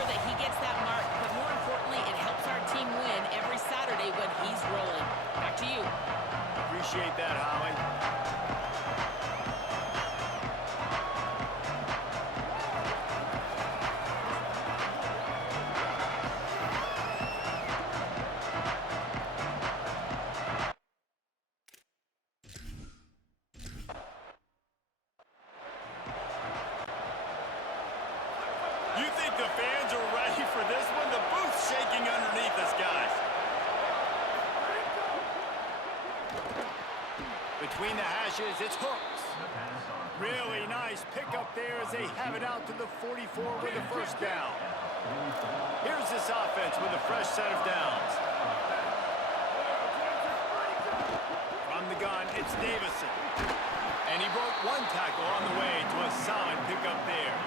sure that he gets that mark, but more importantly, it helps our team win every Saturday when he's rolling. Back to you. Appreciate that, Holly. You think the fans are ready for this one? The booth's shaking underneath us, guys. Between the hashes, it's Hooks. Really nice pickup there as they have it out to the 44 with the first down. Here's this offense with a fresh set of downs. From the gun, it's Davison. And he broke one tackle on the way to a solid pickup there.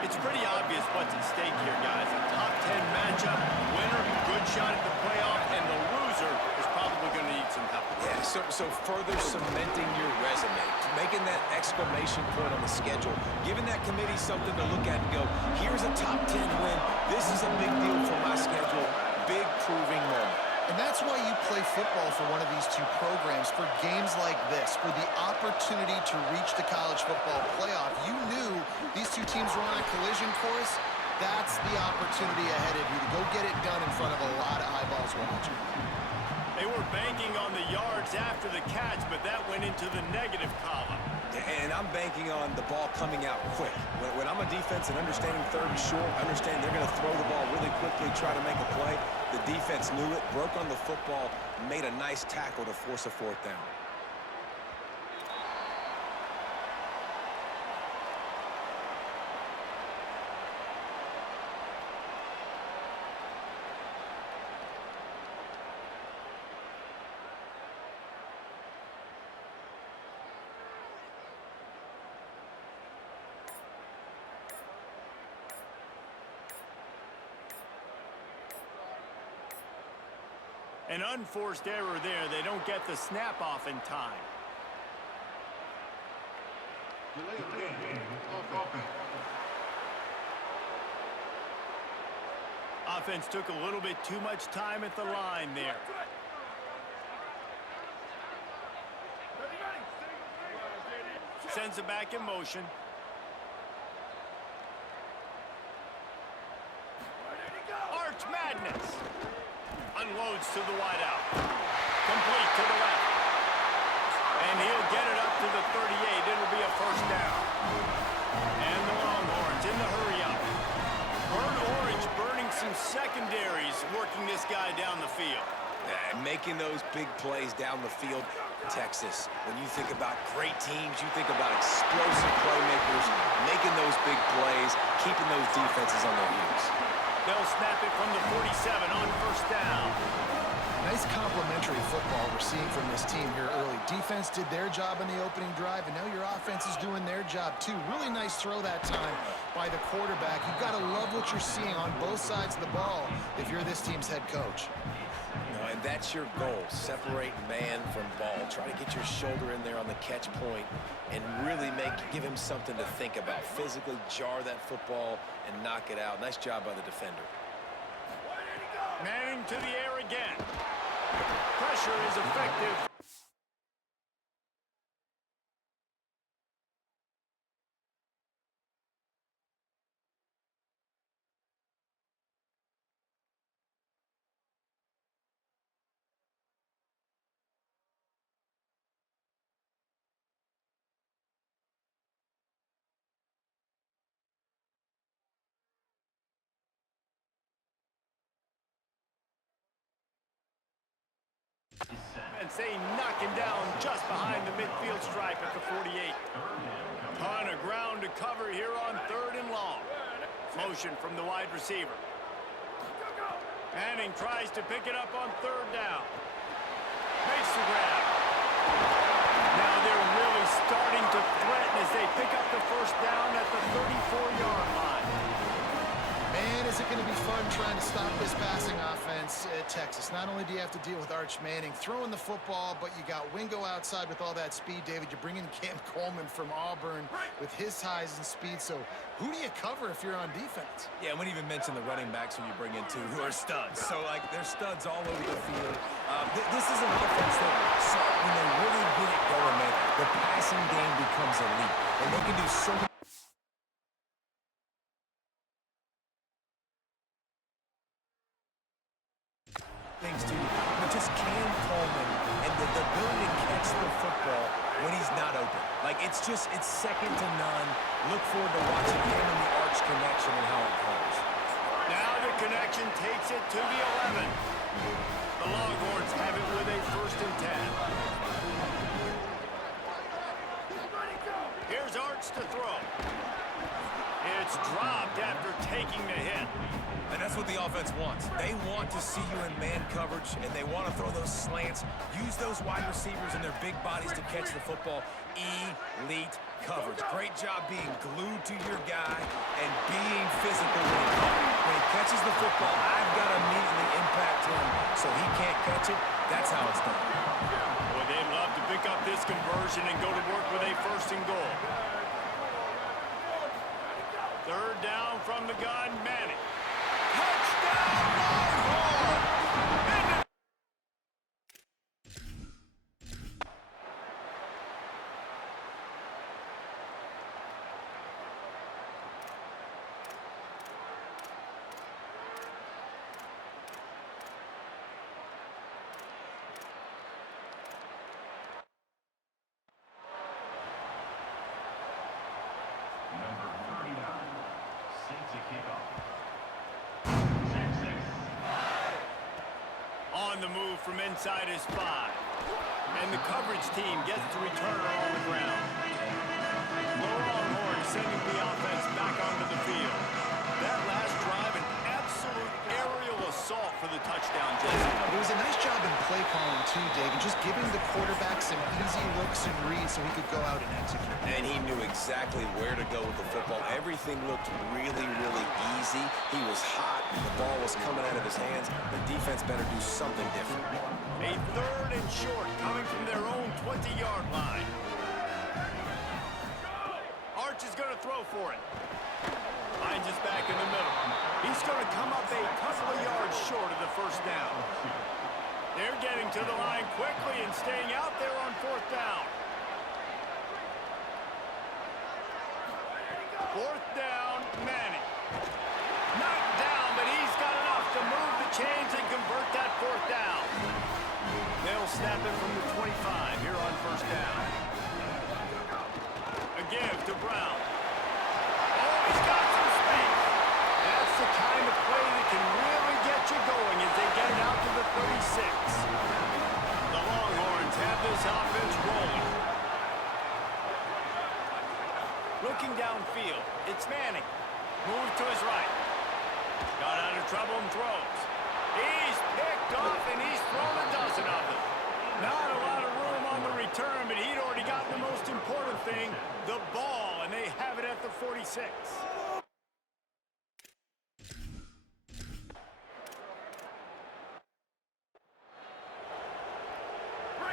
It's pretty obvious what's at stake here, guys. A top 10 matchup, winner, good shot at the playoff, and the loser is probably going to need some help. Yeah, so further cementing your resume, making that exclamation point on the schedule, giving that committee something to look at and go, here's a top 10 win. This is a big deal for my schedule. Big proving moment. And that's why you play football for one of these two programs, for games like this, for the opportunity to reach the college football playoff. You knew these two teams were on a collision course. That's the opportunity ahead of you to go get it done in front of a lot of eyeballs watching. They were banking on the yards after the catch, but that went into the negative column. And I'm banking on the ball coming out quick. When I'm a defense and understanding third and short, understand they're going to throw the ball really quickly, try to make a play. The defense knew it, broke on the football, made a nice tackle to force a fourth down. An unforced error there. They don't get the snap off in time. Offense took a little bit too much time at the line there. Sends it back in motion. Arch Madness. Unloads to the wideout. Complete to the left. And he'll get it up to the 38. It'll be a first down. And the Longhorns in the hurry-up. Burnt Orange burning some secondaries, working this guy down the field. And making those big plays down the field. Texas, when you think about great teams, you think about explosive playmakers, making those big plays, keeping those defenses on their heels. They'll snap it from the 47 on first down. Nice complementary football we're seeing from this team here early. Defense did their job in the opening drive, and now your offense is doing their job too. Really nice throw that time by the quarterback. You've got to love what you're seeing on both sides of the ball if you're this team's head coach. And that's your goal, separate man from ball. Try to get your shoulder in there on the catch point and really give him something to think about. Physically jar that football and knock it out. Nice job by the defender. Manning to the air again. Pressure is effective. And say knock him down just behind the midfield stripe at the 48. Ton of ground to cover here on third and long. Motion from the wide receiver. Manning tries to pick it up on third down. Makes the grab. Now they're really starting to threaten as they pick up the first down at the 34-yard line. Man, is it going to be fun trying to stop this passing offense at Texas. Not only do you have to deal with Arch Manning throwing the football, but you got Wingo outside with all that speed, David. You bring in Cam Coleman from Auburn with his size and speed. So who do you cover if you're on defense? Yeah, we didn't even mention the running backs who you bring in, too, who are studs. So, like, they're studs all over the field. This is an offense that, when they really get it going, man, the passing game becomes elite. And they can do so many things too, but just Cam Coleman and the ability to catch the football when he's not open. Like, it's second to none. Look forward to watching him and the Arch connection and how it goes. Now the connection takes it to the 11. The Longhorns have it with a 1st and 10. Here's Arch to throw. It's dropped after taking the hit. And that's what the offense wants. They want to see you in man coverage, and they want to throw those slants, use those wide receivers and their big bodies to catch the football. Elite coverage. Great job being glued to your guy and being physical when he caught it. When he catches the football, I've got to immediately impact him so he can't catch it. That's how it's done. Boy, they'd love to pick up this conversion and go to work with a 1st and goal. 3rd down from the gun, Manning. Touchdown, Longhorns! On the move from inside his 5. And the coverage team gets the returner on the ground. The Longhorns sending the offense back onto the field. That last drive, an absolute aerial assault for the touchdown, Jason. It was a nice job in play calling too, Dave, and just giving the quarterback some easy looks and reads so he could go out and execute. And he knew exactly where to go with the football. Everything looked really, really easy. He was hot. The ball was coming out of his hands. The defense better do something different. A 3rd and short coming from their own 20-yard line. Arch is going to throw for it. Finds us back in the middle. He's going to come up a couple of yards short of the 1st down. They're getting to the line quickly and staying out there on 4th down. 4th down, Manning. Knocked down, but he's got enough to move the chains and convert that 4th down. They'll snap it from the 25 here on 1st down. A give to Brown. Oh, he's got some space. That's the kind of play that can really get you going as they get it out to the 36. The Longhorns have this offense rolling. Looking downfield, it's Manning. Move to his right. Got out of trouble and throws. He's picked off and he's thrown a dozen of them. Not a lot of room on the return, but he'd already gotten the most important thing, the ball, and they have it at the 46.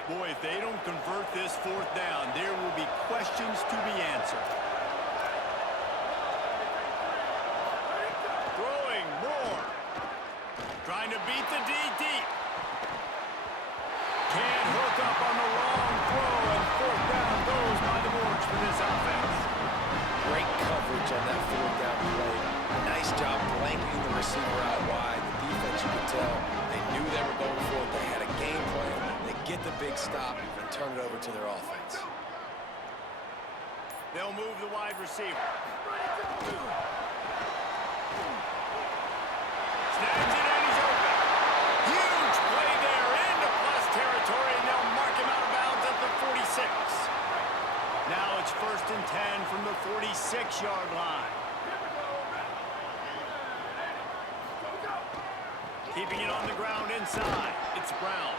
Boy, if they don't convert this 4th down, there will be questions to be answered. Throwing more. Trying to beat the D deep. Can't hook up on the long throw, and 4th down goes by the boards for this offense. Great coverage on that 4th down play. Nice job blanketing the receiver out wide. The defense, you could tell, they knew they were going for it. They had a game plan. They get the big stop and turn it over to their offense. They'll move the wide receiver. Snags it and he's open. Huge play there into plus territory, and they'll mark him out of bounds at the 46. Now it's 1st and 10 from the 46-yard line. Keeping it on the ground inside. It's Brown.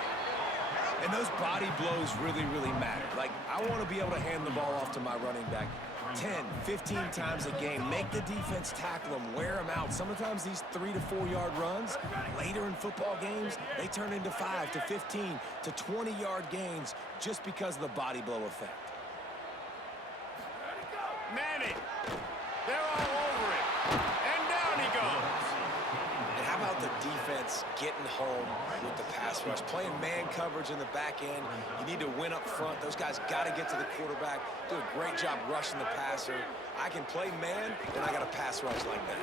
And those body blows really, really matter. Like, I want to be able to hand the ball off to my running back 10, 15 times a game. Make the defense tackle them, wear them out. Sometimes these 3 to 4 yard runs, later in football games, they turn into 5 to 15 to 20 yard gains just because of the body blow effect. Manning, they're all over it, and down he goes. And how about the defense getting home with the pass rush? Playing man coverage in the back end. You need to win up front. Those guys got to get to the quarterback. Do a great job rushing the passer. I can play man, then I got a pass rush like that.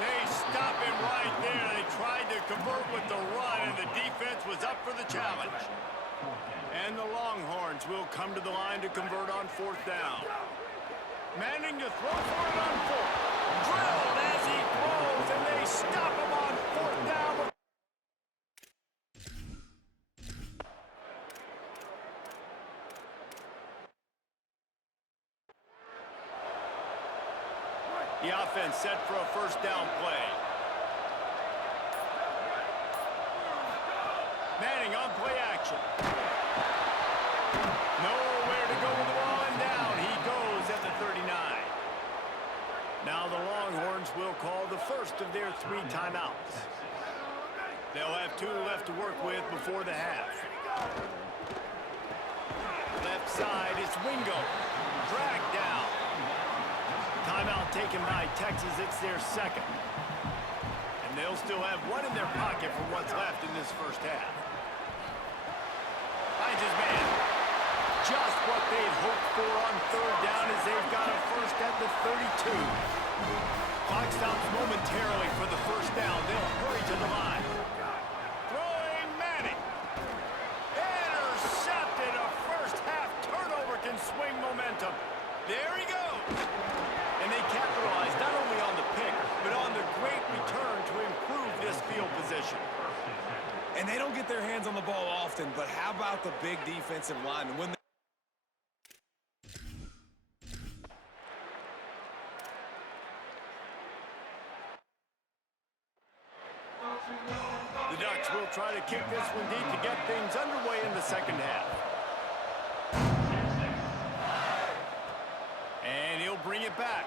They stop him right there. They tried to convert with the run, and the defense was up for the challenge. And the Longhorns will come to the line to convert on 4th down. Manning to throw for it on 4th. Drilled as he throws, and they stop him on 4th down. The offense set for a 1st down play. Manning on play action. Nowhere to go with the ball, and down he goes at the 39. Now the Longhorns will call the first of their 3 timeouts. They'll have 2 left to work with before the half. Left side is Wingo. Dragged down. Timeout taken by Texas. It's their 2nd. And they'll still have 1 in their pocket for what's left in this 1st half. Finds his man. Just what they'd hoped for on 3rd down as they've got a first at the 32. Clock stops momentarily for the 1st down. They'll hurry to the line. Throwing Manning. Intercepted. A 1st half turnover can swing momentum. There he goes. And they capitalize not only on the pick, but on the great return to improve this field position. And they don't get their hands on the ball often, but how about the big defensive line? And when the Ducks will try to kick this one deep to get things underway in the 2nd half. And he'll bring it back.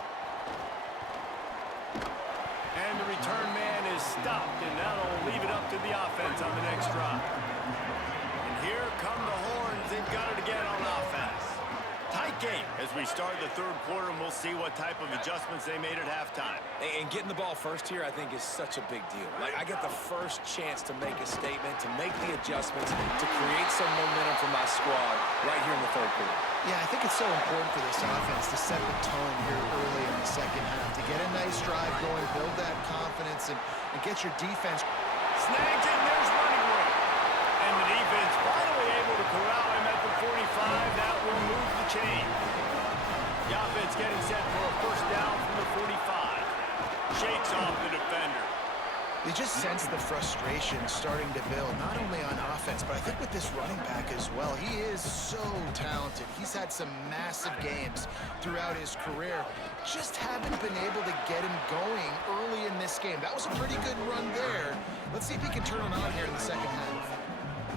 And the return man is stopped, and that'll leave it up to the offense on the next drive. And here come the Horns. They've got it again on offense. Tight game as we start the 3rd quarter, and we'll see what type of adjustments they made at halftime. And getting the ball first here, I think, is such a big deal. Like, I get the first chance to make a statement, to make the adjustments, to create some momentum for my squad right here in the 3rd quarter. Yeah, I think it's so important for this offense to set the tone here early in the 2nd half, to get a nice drive going, build that confidence, and get your defense. Snags it, there's running room. And the defense finally able to corral him at the 45. That will move the chain. The offense getting set for a 1st down from the 45. Shakes off the defender. You just sense the frustration starting to build, not only on offense, but I think with this running back as well. He is so talented. He's had some massive games throughout his career. Just haven't been able to get him going early in this game. That was a pretty good run there. Let's see if he can turn it on here in the 2nd half.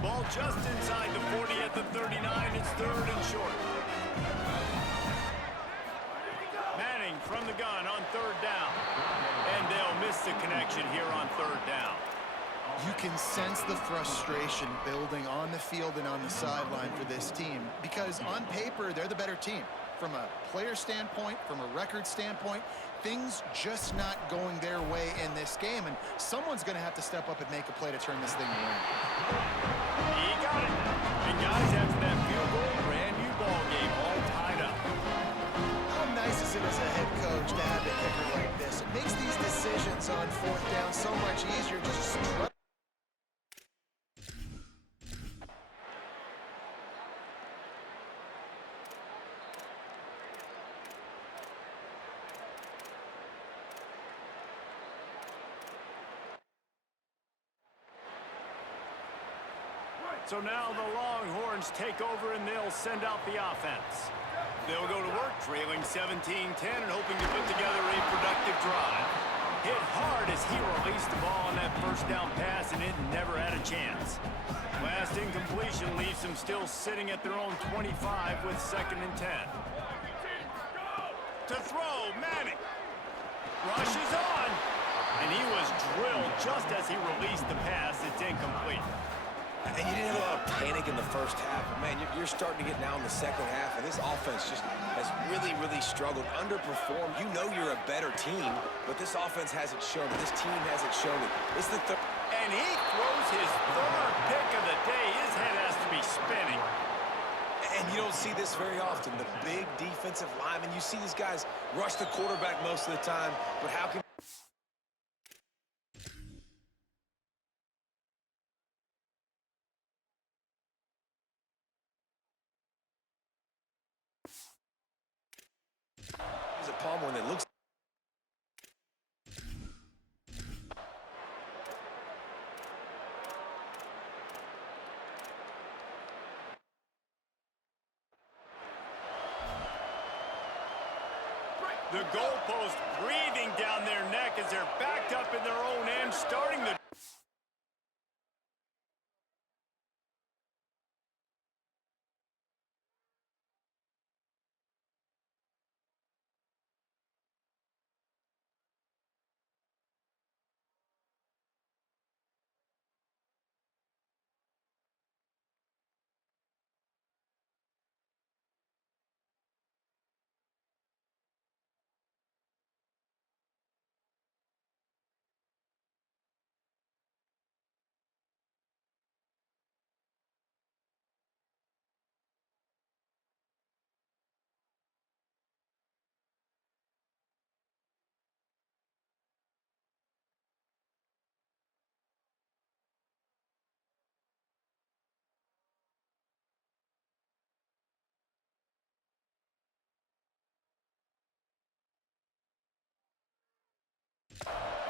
Ball just inside the 40 at the 39. It's 3rd and short. Manning from the gun on 3rd down. And they'll miss the connection here on 3rd down. You can sense the frustration building on the field and on the sideline for this team, because on paper, they're the better team. From a player standpoint, from a record standpoint, things just not going their way in this game, and someone's going to have to step up and make a play to turn this thing around. He got it. And guys, after that field goal, brand new ball game, all tied up. How nice is it as a head coach to have a kicker like this? It makes these decisions on 4th down so much easier. Just trust. So now the Longhorns take over, and they'll send out the offense. They'll go to work, trailing 17-10 and hoping to put together a productive drive. Hit hard as he released the ball on that 1st down pass, and it never had a chance. Last incompletion leaves them still sitting at their own 25 with 2nd and 10. To throw, Manning. Rushes on. And he was drilled just as he released the pass. It's incomplete. And you didn't have a lot of panic in the first half. But man, you're starting to get now in the second half, and this offense just has really, really struggled, underperformed. You know you're a better team, but this offense hasn't shown it. This team hasn't shown it. It's the third. And he throws his third pick of the day. His head has to be spinning. And you don't see this very often. The big defensive linemen, you see these guys rush the quarterback most of the time, but how can... There's a palm one that looks... The goalpost breathing down their neck as they're backed up in their own end, starting the...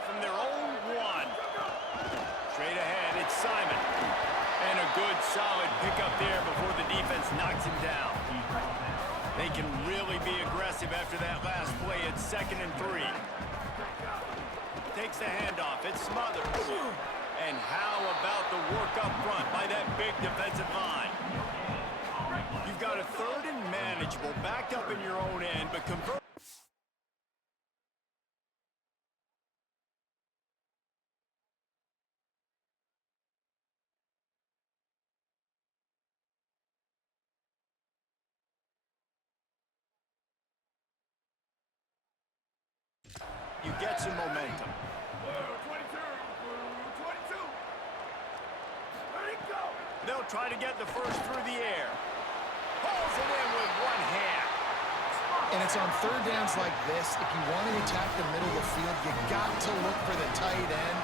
From their own one. Straight ahead, it's Simon. And a good, solid pickup there before the defense knocks him down. They can really be aggressive after that last play. It's 2nd and 3. Takes the handoff. It's smothered. And how about the work up front by that big defensive line? You've got a 3rd and manageable, backed up in your own end, but convert. You get some momentum. 22. Ready, go. They'll try to get the first through the air. Pulls it in with one hand. And it's on 3rd downs like this. If you want to attack the middle of the field, you got to look for the tight end.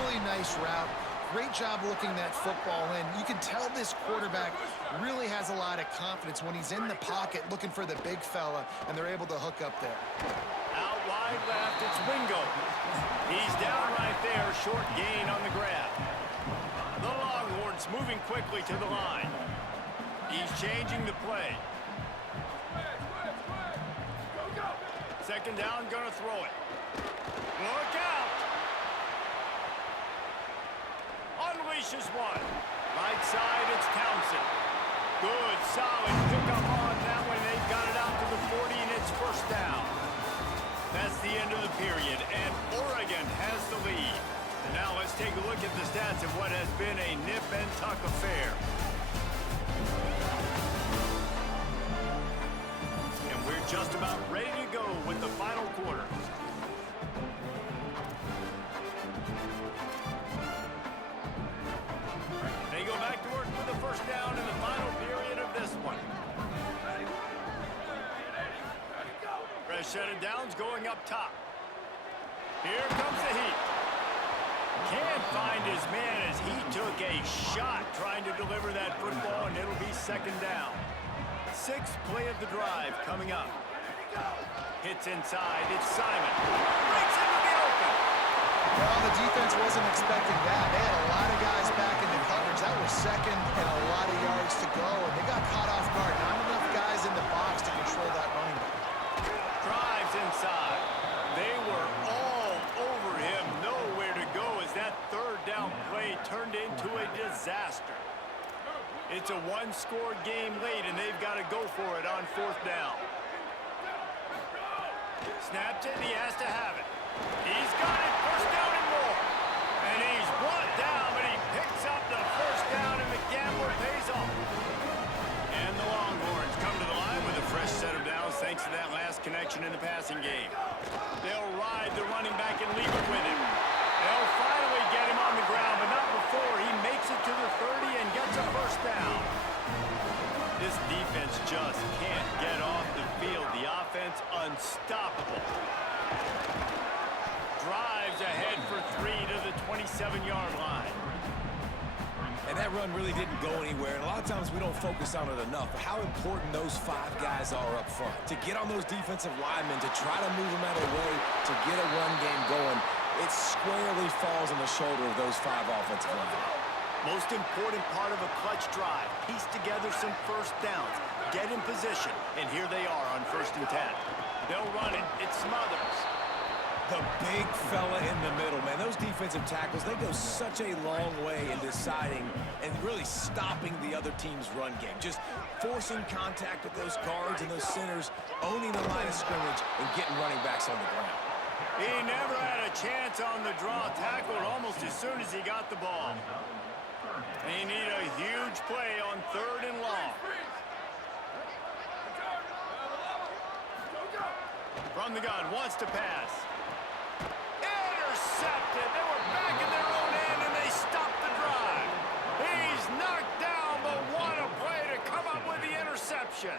Really nice route. Great job looking that football in. You can tell this quarterback really has a lot of confidence when he's in the pocket looking for the big fella, and they're able to hook up there. Out wide left, it's Wingo. He's down right there, short gain on the grab. The Longhorns moving quickly to the line. He's changing the play. 2nd down, gonna throw it. Look out! Unleashes one. Right side, it's Townsend. Good, solid pickup on that one. They've got it out to the 40, and it's 1st down. That's the end of the period, and Oregon has the lead. Now let's take a look at the stats of what has been a nip-and-tuck affair. And we're just about ready to go with the final quarter. They go back to work with the 1st down in the final period of this one. Fresh set of downs going up top. Here comes the heat. Can't find his man as he took a shot trying to deliver that football, and it'll be 2nd down. 6th play of the drive coming up. Hits inside. It's Simon. Breaks into the open. Well, the defense wasn't expecting that. They had a lot of guys back in the coverage. That was 2nd and a lot of yards to go, and they got caught off guard. Not enough guys in the box to control that running back. Drives inside. They were all over him. Nowhere to go as that 3rd down play turned into a disaster. It's a 1-score game late, and they've got to go for it on 4th down. Snapped it, and he has to have it. He's got it, first down and more. And he's brought down, but he picks up the first down, and the gamble pays off. And the Longhorns come to the line with a fresh set of downs thanks to that last connection in the passing game. They'll ride the running back and leave it with him. They'll finally get him on the ground, but not before he makes it to the 30 and gets a first down. This defense just can't get off the field. The offense unstoppable. Drives ahead for 3 to the 27-yard line. And that run really didn't go anywhere. And a lot of times we don't focus on it enough. But how important those 5 guys are up front. To get on those defensive linemen, to try to move them out of the way, to get a run game going, it squarely falls on the shoulder of those 5 offensive linemen. Most important part of a clutch drive. Piece together some first downs. Get in position. And here they are on 1st and 10. They'll run it. It smothers. The big fella in the middle, man. Those defensive tackles, they go such a long way in deciding and really stopping the other team's run game. Just forcing contact with those guards and those centers, owning the line of scrimmage, and getting running backs on the ground. He never had a chance on the draw, tackled almost as soon as he got the ball. They need a huge play on 3rd and long. From the gun, wants to pass. Intercepted. They were back in their own end, and they stopped the drive. He's knocked down, but what a play to come up with the interception.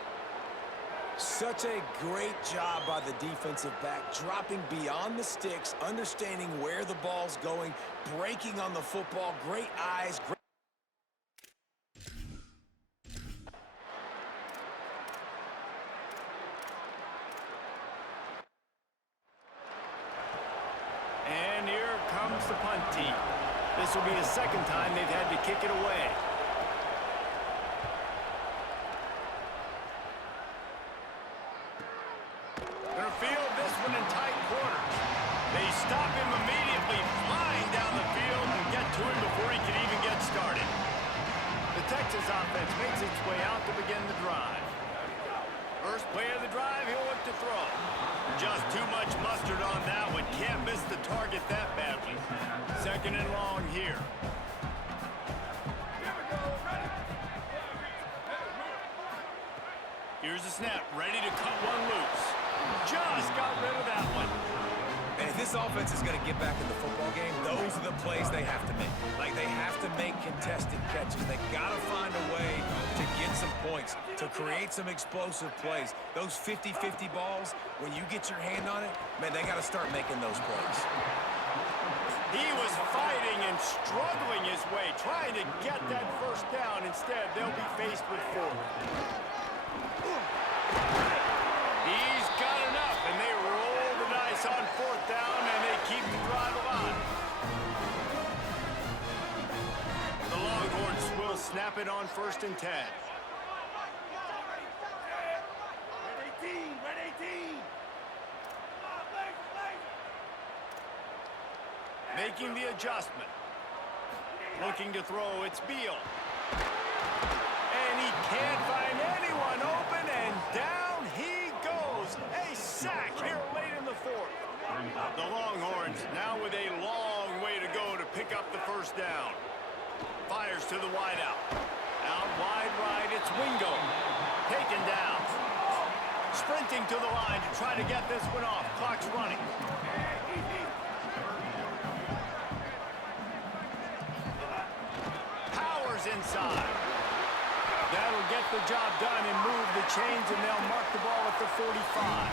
Such a great job by the defensive back, dropping beyond the sticks, understanding where the ball's going, breaking on the football, great eyes, great. And here comes the punt team. This will be the 2nd time they've had to kick it away. They'll field this one in tight quarters. They stop him immediately, flying down the field and get to him before he can even get started. The Texas offense makes its way out to begin the drive. First play of the drive, he'll look to throw. Just too much mustard on that one. Can't miss the target that badly. 2nd and long here. Here's the snap, ready to cut one loose. Just got rid of that one. And if this offense is going to get back in the football game, those are the plays they have to make. Like, they have to make contested catches. They got to find a way to get some points, to create some explosive plays. Those 50-50 balls, when you get your hand on it, man, they got to start making those plays. He was fighting and struggling his way, trying to get that first down. Instead, they'll be faced with 4. He's got enough, and they roll the dice on 4th down, and they keep the drive alive. The Longhorns will snap it on 1st and 10. Red 18, red 18. Making the adjustment. Looking to throw, it's Beal. And he can't find anyone open, and down he goes. A sack here late in the 4th. The Longhorns now with a long way to go to pick up the first down. Fires to the wideout. Out wide right, it's Wingo. Taken down. Sprinting to the line to try to get this one off. Clock's running. Powers inside. That'll get the job done and move the chains, and they'll mark the ball at the 45.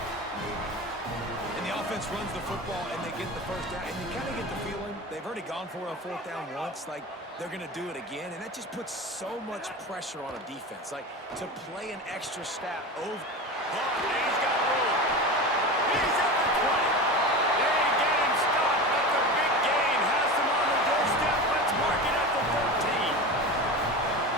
And the offense runs the football, and they get the first down. And you kind of get the feeling they've already gone for it on 4th down once. Like, they're going to do it again. And that just puts so much pressure on a defense. Like, to play an extra snap over. He's got room. He's at the 20. They get him stopped, but the big gain has them on the doorstep. Let's mark it at the 13.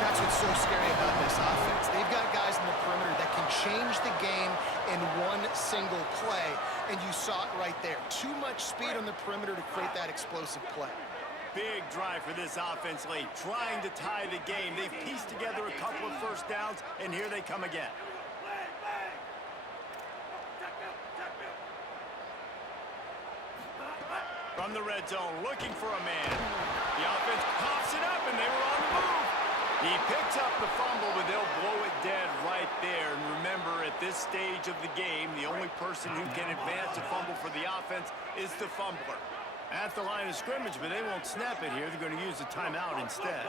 That's what's so scary about this offense. They've got guys in the perimeter that can change the game in one single play, and you saw it right there. Too much speed on the perimeter to create that explosive play. Big drive for this offense late, trying to tie the game. They've pieced together a couple of first downs, and here they come again. From the red zone, looking for a man. The offense pops it up, and they were on the move. He picks up the fumble, but they'll blow it dead right there. And remember, at this stage of the game, the only person who can advance a fumble for the offense is the fumbler. At the line of scrimmage, but they won't snap it here. They're going to use a timeout instead.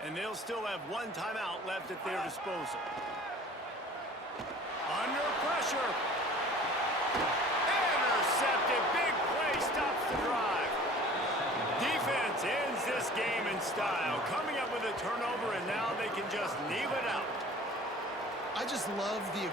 And they'll still have one timeout left at their disposal. Under pressure. Intercepted. Big play stops the drive. Defense ends this game in style. Coming up with a turnover, and now they can just kneel it out. I just love the...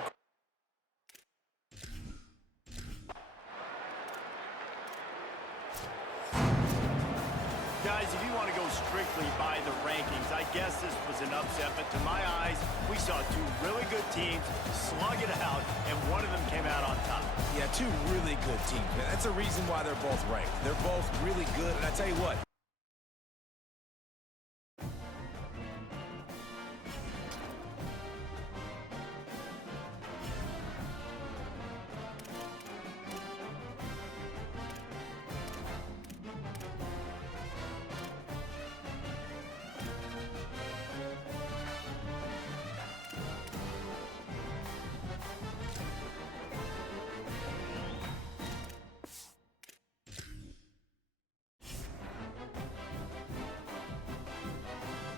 Guys, if you want to go strictly by the rankings, I guess this was an upset, but to my eyes, we saw two really good teams slug it out, and one of them came out on top. Yeah, two really good teams, man. That's the reason why they're both ranked. They're both really good, and I tell you what,